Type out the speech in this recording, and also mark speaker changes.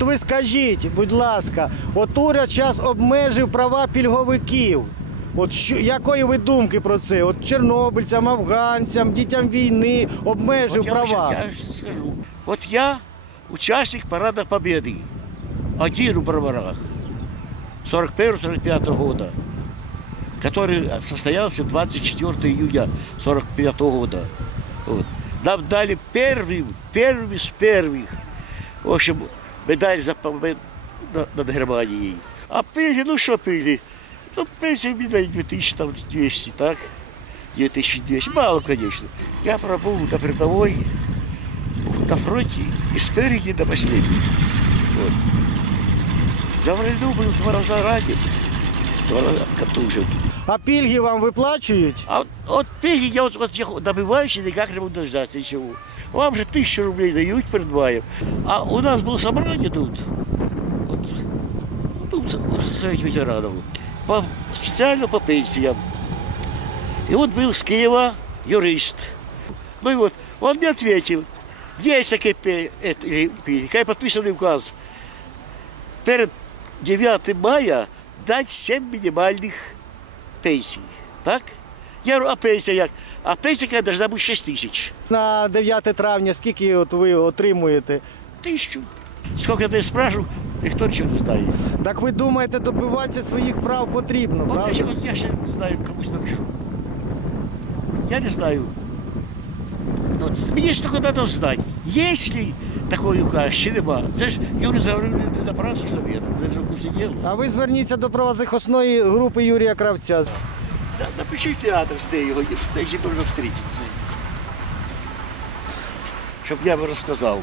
Speaker 1: Ви скажіть, будь ласка, от уряд зараз обмежив права пільговиків. От що якої ви думки про це? От чорнобильцям, афганцям, дітям війни обмежив
Speaker 2: От я
Speaker 1: права.
Speaker 2: щас- Я ж скажу. Вот я участник парада Победы. Один у Броварах. 41-45 года. Который состоялся 24 июня 45 года. Вот. Нам дали первым, первым из первых. В общем, медаль за победу над, Германией. А пили, ну что пили? Ну, пенсию мне дали 2200, так? 2200. Мало, конечно. Я пробыл на передовой, напротив и спереди до последнего. Вот. За вральду был два раза ранен, два раза контужен.
Speaker 1: А пільги вам выплачивают?
Speaker 2: А вот пільги я вот от я никак не буду дождатися нічого. Вам же тисячу рублей дають передбаєм. А у нас было собрание тут. От, ну, тут союз ветеранов. По, спеціально по пенсіям. І от був з Києва юрист. Ну и вот он мне ответил. есть такие пе- это, или пе- как подписанный указ. Перед 9 мая дать 7 минимальных пенсий. Так? Я говорю, а пенсія як? А пенсія яка должна бути 6 тисяч.
Speaker 1: На 9 травня скільки от ви отримуєте?
Speaker 2: Тисячу. Скільки я не спрашиваю, ніхто нічого не знає.
Speaker 1: Так ви думаєте, добиватися своїх прав потрібно,
Speaker 2: От я, ще,
Speaker 1: правда?
Speaker 2: от я ще не знаю, комусь напишу. Я не знаю. От мені ж тільки треба знати, є ли такий указ, чи нема. Це ж Юрій говорив не напрасно, що я там держу сидів.
Speaker 1: А ви зверніться до правозахисної групи Юрія Кравця.
Speaker 2: Напишіть адрес, де його, де вже можна зустрітися. Щоб я би розказав.